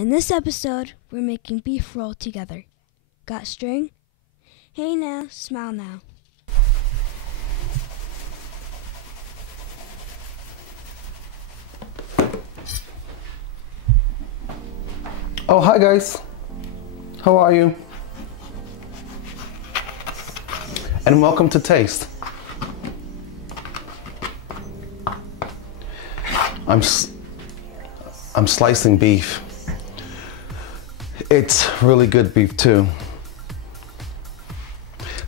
In this episode, we're making beef roll together. Got string? Hey now, smile now. Oh, hi guys. How are you? And welcome to Taste. I'm slicing beef. It's really good beef too.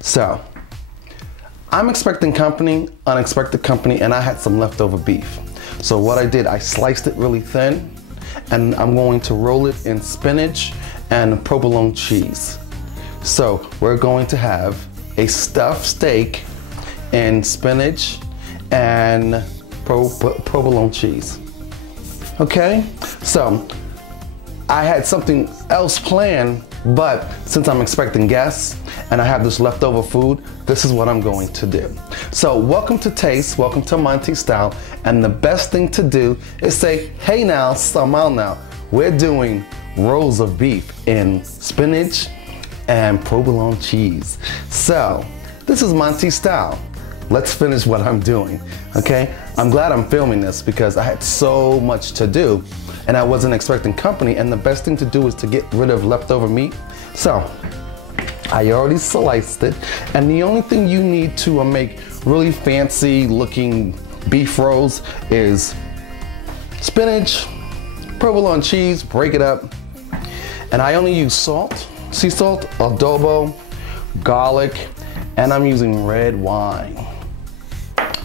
So, I'm expecting company, unexpected company, and I had some leftover beef. So what I did, I sliced it really thin, and I'm going to roll it in spinach and provolone cheese. So we're going to have a stuffed steak in spinach and provolone cheese. Okay, so I had something else planned, but since I'm expecting guests and I have this leftover food, this is what I'm going to do. So welcome to Taste, welcome to MonteysStyle, and the best thing to do is say, hey now, smile now. We're doing rolls of beef in spinach and provolone cheese. So this is MonteysStyle. Let's finish what I'm doing, okay? I'm glad I'm filming this because I had so much to do and I wasn't expecting company, and the best thing to do is to get rid of leftover meat. So I already sliced it, and the only thing you need to make really fancy looking beef rolls is spinach, provolone cheese, break it up, and I only use salt, sea salt, adobo, garlic, and I'm using red wine.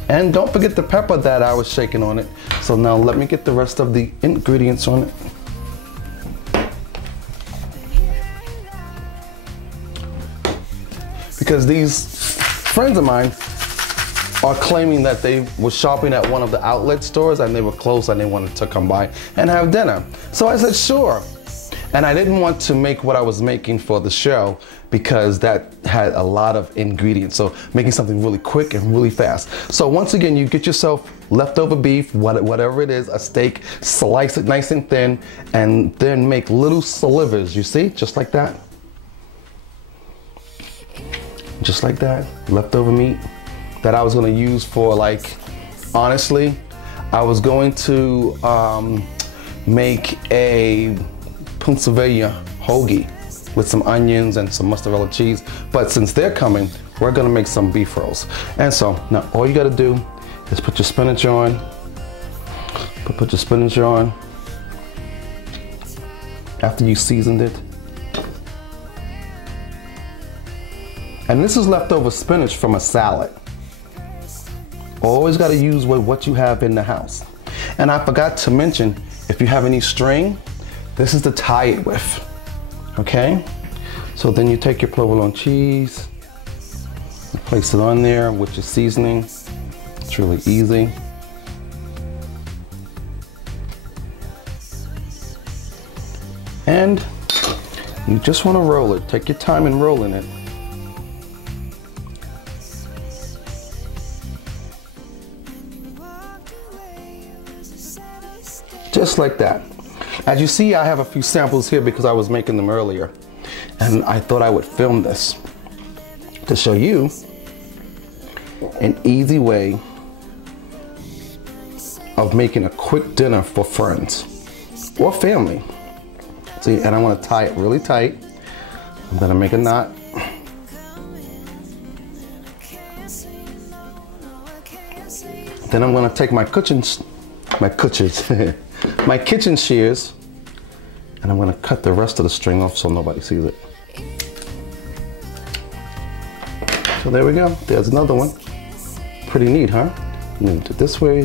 And don't forget the pepper that I was shaking on it. So now let me get the rest of the ingredients on it. Because these friends of mine are claiming that they were shopping at one of the outlet stores and they were closed and they wanted to come by and have dinner. So I said, sure. And I didn't want to make what I was making for the show because that had a lot of ingredients. So making something really quick and really fast. So once again, you get yourself leftover beef, whatever it is, a steak, slice it nice and thin, and then make little slivers, you see, just like that. Just like that, leftover meat that I was gonna use for, like, honestly, I was going to make a Pennsylvania hoagie with some onions and some mozzarella cheese, but since they're coming, we're gonna make some beef rolls. And so now all you gotta do is put your spinach on, put your spinach on after you seasoned it. And this is leftover spinach from a salad. Always gotta use what you have in the house. And I forgot to mention, if you have any string, this is to tie it with, okay? So then you take your provolone cheese, you place it on there with your seasoning. It's really easy. And you just wanna roll it. Take your time in rolling it. Just like that. As you see, I have a few samples here because I was making them earlier. And I thought I would film this to show you an easy way of making a quick dinner for friends or family. See, and I want to tie it really tight. I'm gonna make a knot. Then I'm gonna take my kitchen shears, and I'm gonna cut the rest of the string off so nobody sees it. So there we go, there's another one. Pretty neat, huh? Move it this way,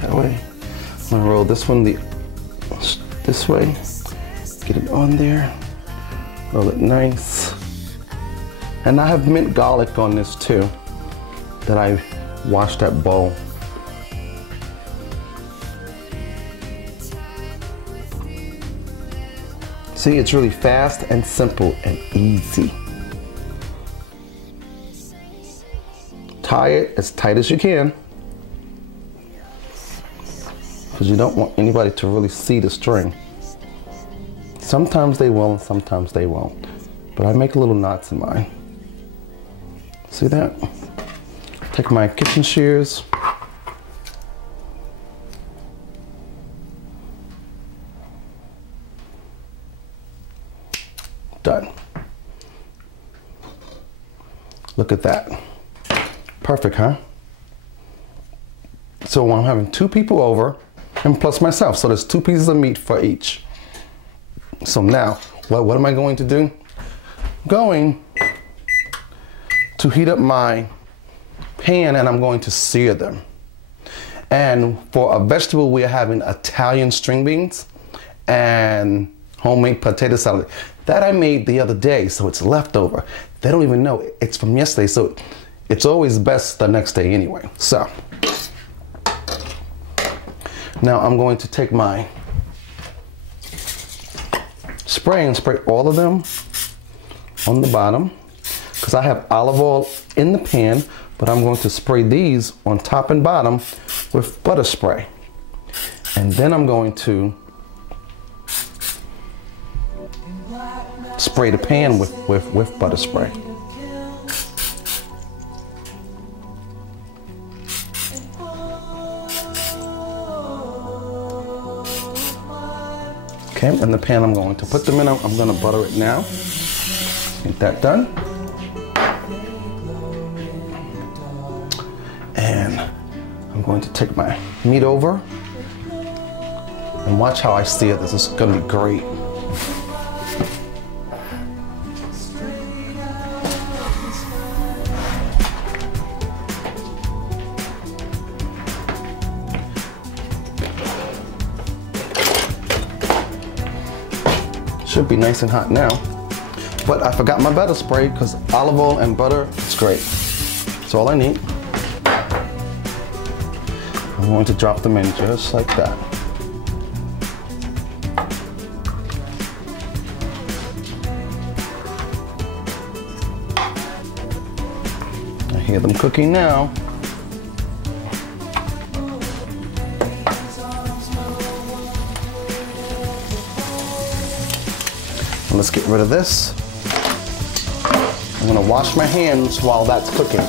that way. I'm gonna roll this one this way, get it on there, roll it nice. And I have mint garlic on this too, that I washed that bowl. See, it's really fast and simple and easy. Tie it as tight as you can, because you don't want anybody to really see the string. Sometimes they will and sometimes they won't. But I make little knots in mine. See that? Take my kitchen shears. Done. Look at that. Perfect, huh? So I'm having 2 people over and plus myself. So there's 2 pieces of meat for each. So now, what am I going to do? Going to heat up my pan and I'm going to sear them. And for a vegetable, we are having Italian string beans and homemade potato salad. That I made the other day, so it's leftover. They don't even know it's from yesterday, so it's always best the next day anyway. So now I'm going to take my spray and spray all of them on the bottom because I have olive oil in the pan, but I'm going to spray these on top and bottom with butter spray. And then I'm going to spray the pan with butter spray. Okay, in the pan I'm going to put them in. I'm going to butter it now. Get that done. And I'm going to take my meat over and watch how I sear this. It's going to be great. Should be nice and hot now. But I forgot my butter spray because olive oil and butter, it's great. That's all I need. I'm going to drop them in just like that. I hear them cooking now. Let's get rid of this. I'm gonna wash my hands while that's cooking.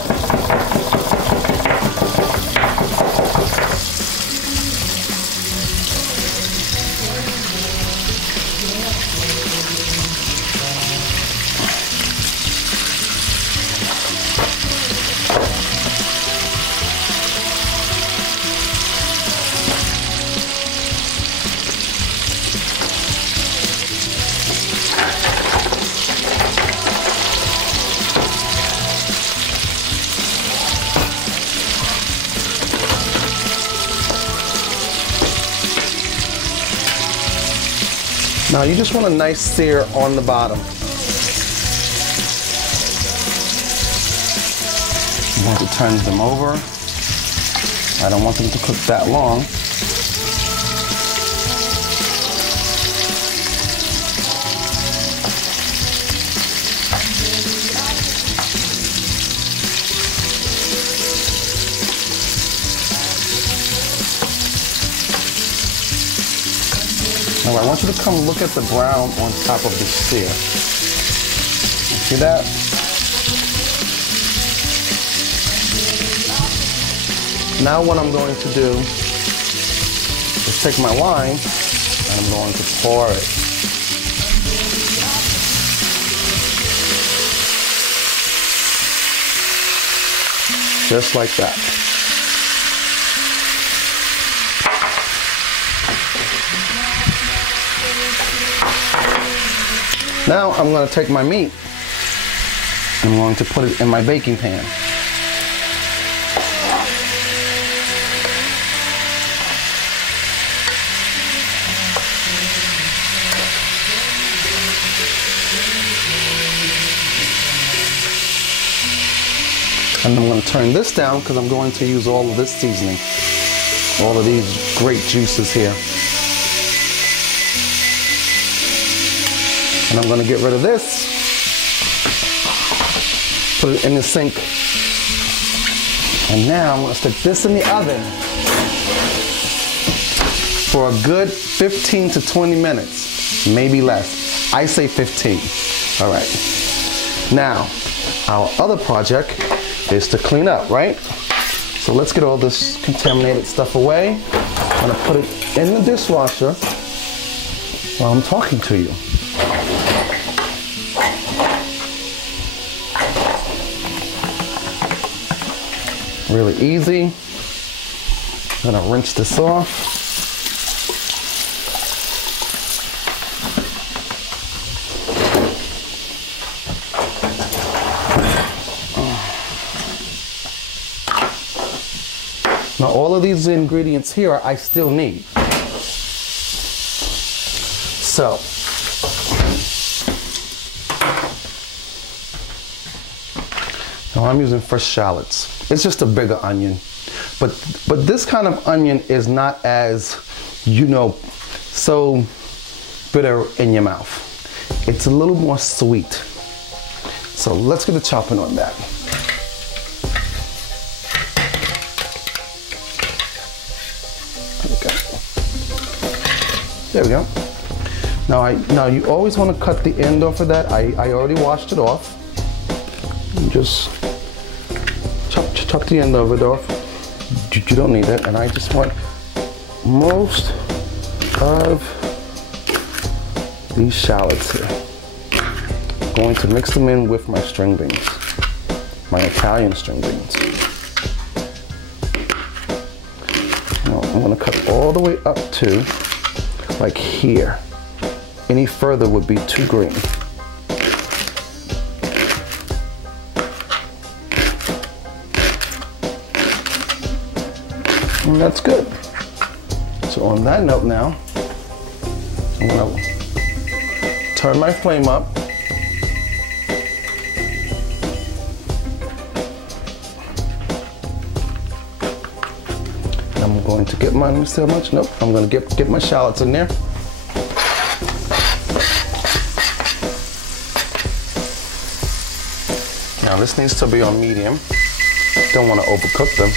Now you just want a nice sear on the bottom. I'm going to turn them over. I don't want them to cook that long. Now I want you to come look at the brown on top of the sear. See that? Now what I'm going to do is take my wine and I'm going to pour it. Just like that. Now I'm going to take my meat and I'm going to put it in my baking pan. And I'm going to turn this down because I'm going to use all of this seasoning, all of these great juices here. And I'm going to get rid of this, put it in the sink, and now I'm going to stick this in the oven for a good 15 to 20 minutes. maybe less. I say 15. All right. Now, our other project is to clean up, right? So let's get all this contaminated stuff away. I'm gonna put it in the dishwasher while I'm talking to you. Really easy. I'm gonna rinse this off. Now all of these ingredients here I still need. So, now I'm using fresh shallots. It's just a bigger onion. But this kind of onion is not as, you know, so bitter in your mouth. It's a little more sweet. So let's get the chopping on that. There we go. Now you always want to cut the end off of that. I already washed it off. You just chop the end of it off. You don't need it. And I just want most of these shallots here. I'm going to mix them in with my string beans, my Italian string beans. Now I'm going to cut all the way up to like here. Any further would be too green. And that's good. So on that note now, I'm gonna turn my flame up. I'm going to get my, let me see how much, nope, I'm going to get my shallots in there. Now this needs to be on medium. Don't want to overcook them.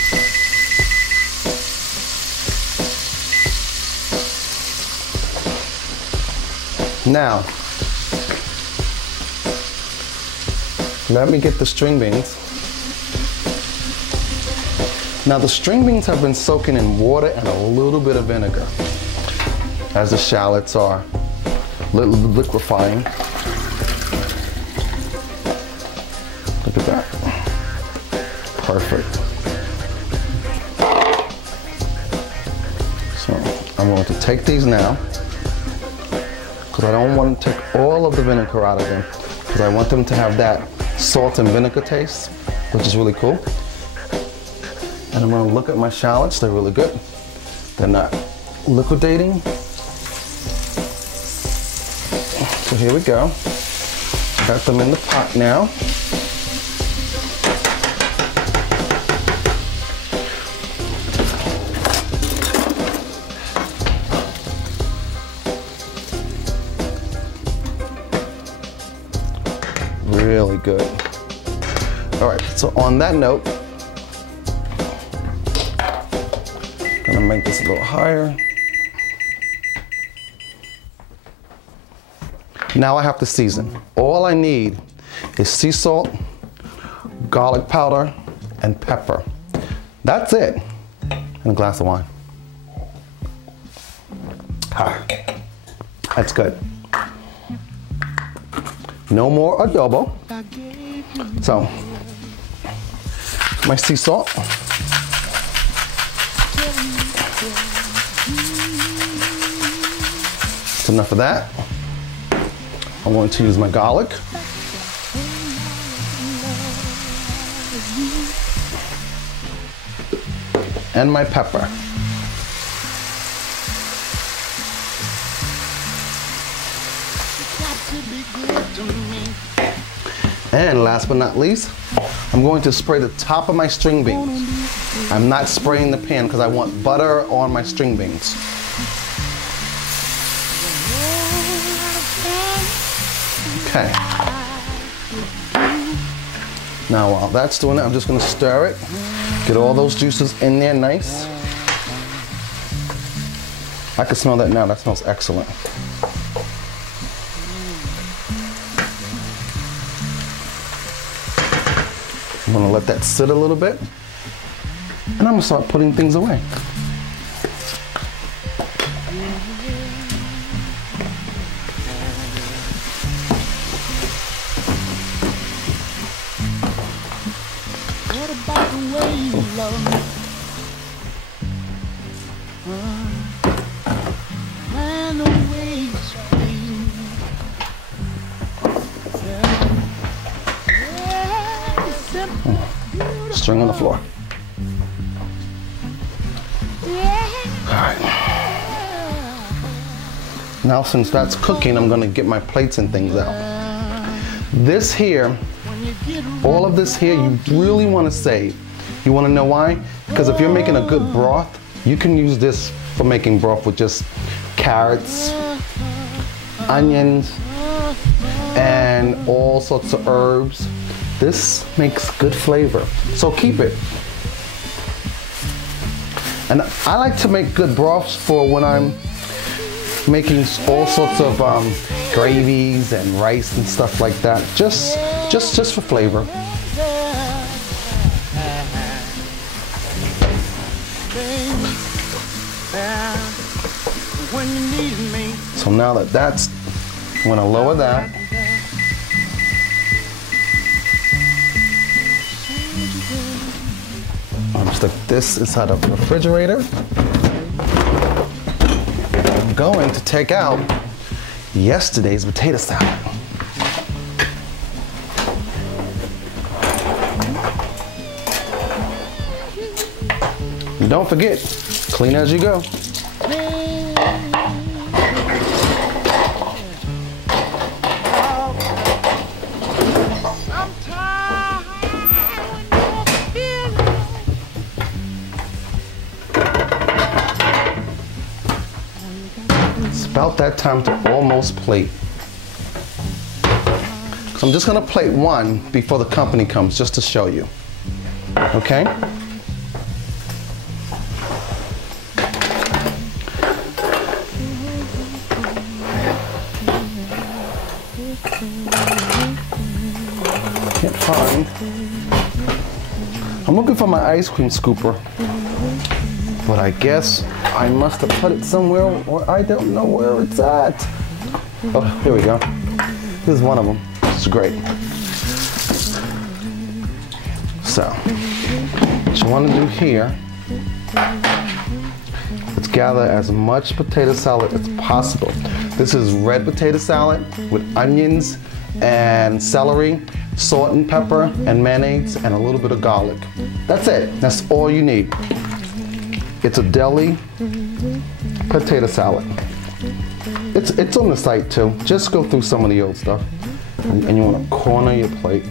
Now, let me get the string beans. Now the string beans have been soaking in water and a little bit of vinegar as the shallots are liquefying. Look at that. Perfect. So I'm going to take these now because I don't want to take all of the vinegar out of them because I want them to have that salt and vinegar taste, which is really cool. And I'm going to look at my shallots. They're really good. They're not liquidating. So here we go. Got them in the pot now. Really good. All right, so on that note, gonna make this a little higher. Now I have to season. All I need is sea salt, garlic powder, and pepper. That's it. And a glass of wine. That's good. No more adobo. So, my sea salt. That's enough of that. I'm going to use my garlic. And my pepper. And last but not least, I'm going to spray the top of my string beans. I'm not spraying the pan because I want butter on my string beans. Okay. Now while that's doing it, I'm just going to stir it. Get all those juices in there nice. I can smell that now. That smells excellent. gonna let that sit a little bit, and I'm gonna start putting things away. What about the way you love me? And the way you squeeze me. Yeah, simple, String on the floor. All right. Now since that's cooking, I'm gonna get my plates and things out. This here, all of this here, you really wanna save. You wanna know why? Because if you're making a good broth, you can use this for making broth with just carrots, onions, and all sorts of herbs. This makes good flavor, so keep it. And I like to make good broths for when I'm making all sorts of gravies and rice and stuff like that. Just for flavor. when you need me. So now that that's, I'm gonna lower that. I'm gonna stick this inside of the refrigerator. I'm going to take out yesterday's potato salad. And don't forget, clean as you go. It's about that time to almost plate. So I'm just gonna plate one before the company comes, just to show you. Okay? Can't find. I'm looking for my ice cream scooper, but I guess I must have put it somewhere, or I don't know where it's at. Oh, here we go. This is one of them. It's great. So, what you want to do here, let's gather as much potato salad as possible. This is red potato salad with onions and celery, salt and pepper, and mayonnaise, and a little bit of garlic. That's it. That's all you need. It's a deli potato salad. It's on the site too. Just go through some of the old stuff. And you want to corner your plate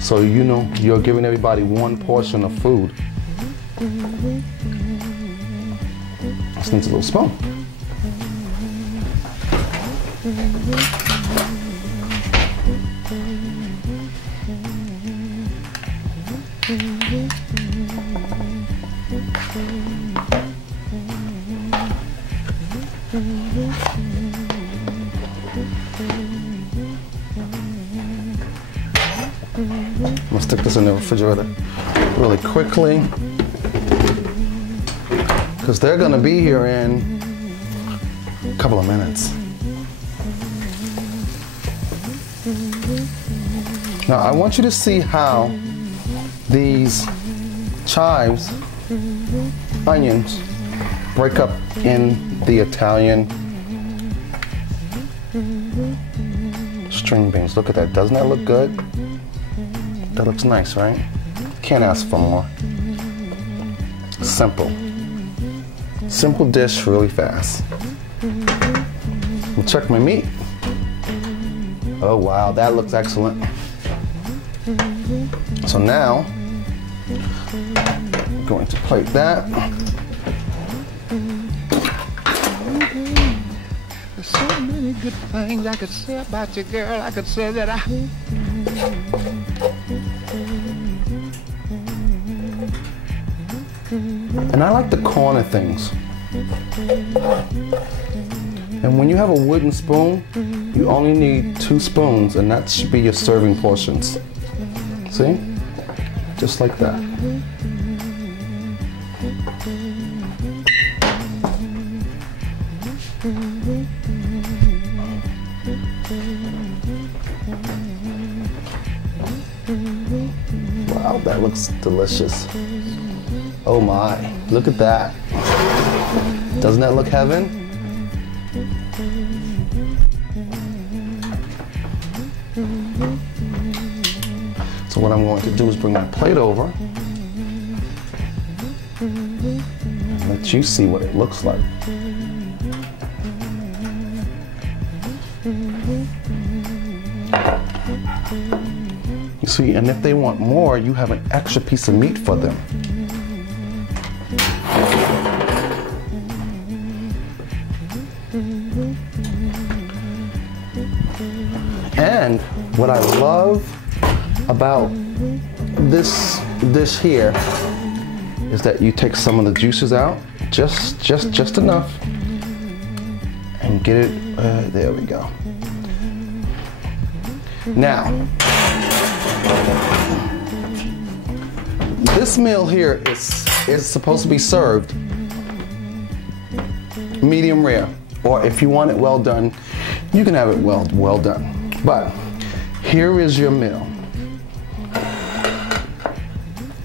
so you know you're giving everybody one portion of food. This needs a little spoon. I'm gonna stick this in the refrigerator really quickly because they're gonna be here in a couple of minutes. Now I want you to see how these chives, onions, break up in the Italian string beans. Look at that, doesn't that look good? That looks nice, right? Can't ask for more. Simple. Simple dish, really fast. We'll check my meat. Oh wow, that looks excellent. So now, I'm going to plate that. There's so many good things I could say about you, girl. I could say that And I like to corner things. And when you have a wooden spoon, you only need 2 spoons, and that should be your serving portions. See? just like that. Wow, that looks delicious. Oh my, look at that. Doesn't that look heaven? So what I'm going to do is bring my plate over and let you see what it looks like. You see, and if they want more, you have an extra piece of meat for them. And what I love about this dish here is that you take some of the juices out, just enough, and get it, there we go. Now, this meal here is supposed to be served medium rare, or if you want it well done, you can have it well done. But here is your meal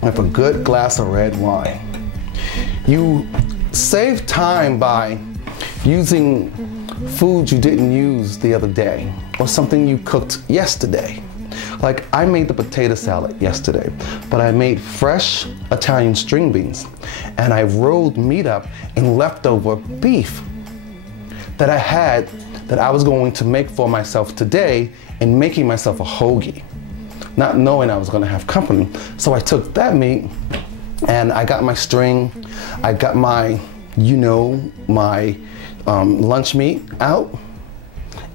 with a good glass of red wine. You save time by using food you didn't use the other day or something you cooked yesterday. Like I made the potato salad yesterday, but I made fresh Italian string beans and I rolled meat up in leftover beef that I had that I was going to make for myself today and making myself a hoagie, not knowing I was going to have company. So I took that meat and I got my string, I got my, my lunch meat out,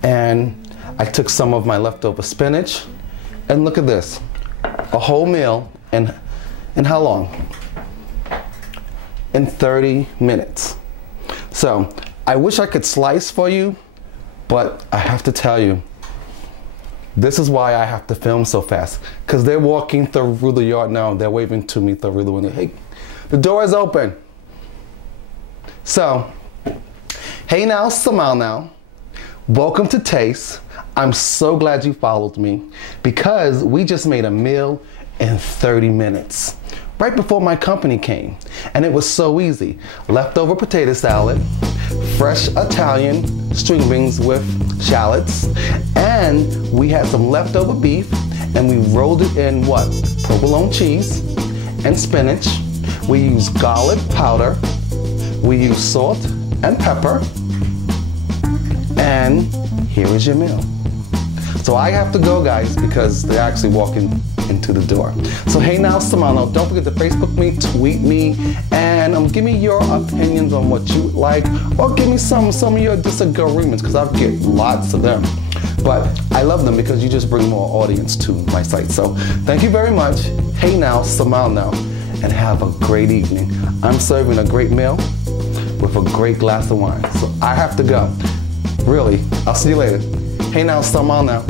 and I took some of my leftover spinach, and look at this, a whole meal in how long? In 30 minutes. So I wish I could slice for you, but I have to tell you, this is why I have to film so fast, because they're walking through the yard now, they're waving to me through the window. Hey, the door is open. So, hey now, smile now. Welcome to Taste. I'm so glad you followed me because we just made a meal in 30 minutes. Right before my company came, and it was so easy. Leftover potato salad, fresh Italian string beans with shallots, and we had some leftover beef, and we rolled it in what? Provolone cheese and spinach. We used garlic powder, we used salt and pepper, and here is your meal. So I have to go, guys, because they're actually walking into the door. So hey now, Samano, don't forget to Facebook me, tweet me, and give me your opinions on what you like, or give me some of your disagreements, because I get lots of them. But I love them because you just bring more audience to my site. So thank you very much. Hey now, Samano now, and have a great evening. I'm serving a great meal with a great glass of wine. So I have to go. Really, I'll see you later. Hey now, Samano now.